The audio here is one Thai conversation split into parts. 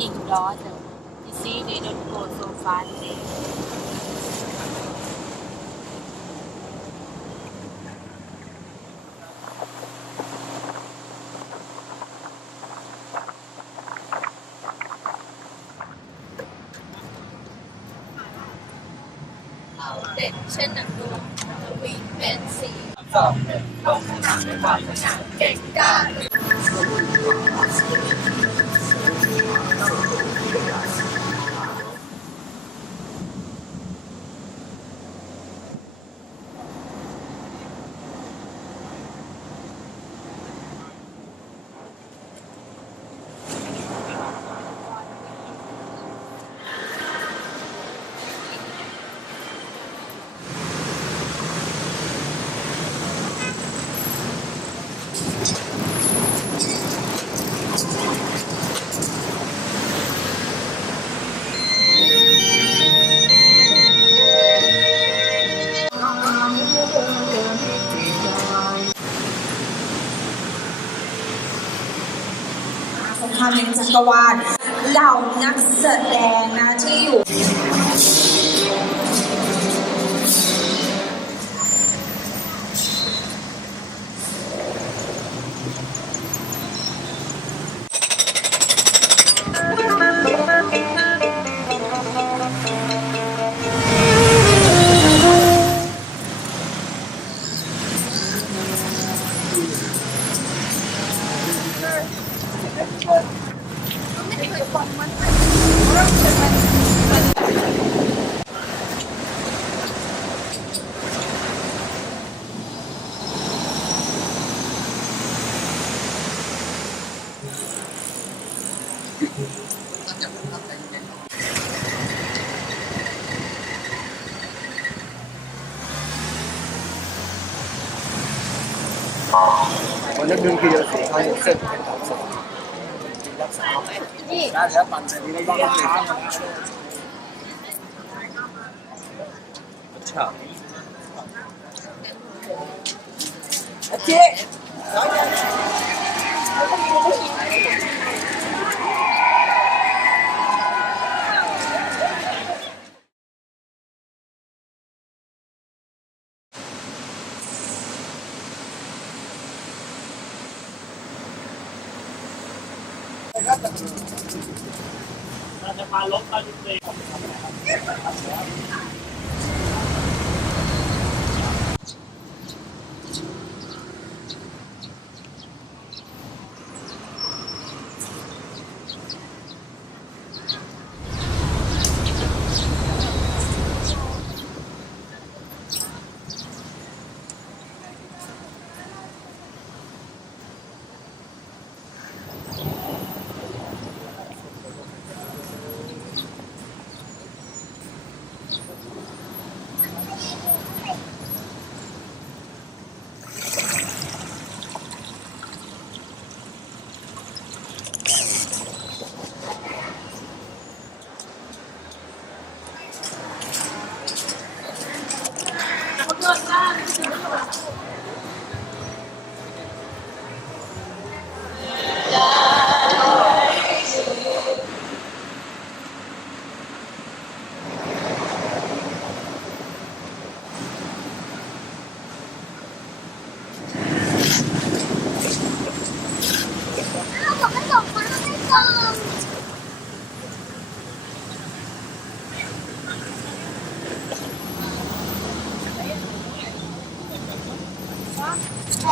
parking lot. You see, they don't go so fast. เราเด่นเช่นนักดนตรีเป็นสีสองหนึ่งลงสนามด้วยความขยันเก่งกาจสงครามในจักรวาลเหล่านักแสดงนะที่อยู่วันนั้นดึงทีเดียวสี่ครั้งเสร็จนี่ได้แล้วปั่นเสร็จนี้ต้องรับค้างअच्छाเราจะมาลบกันเลย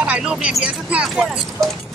ถ่ายรูปเนี่ยเบียร์สัก5 คน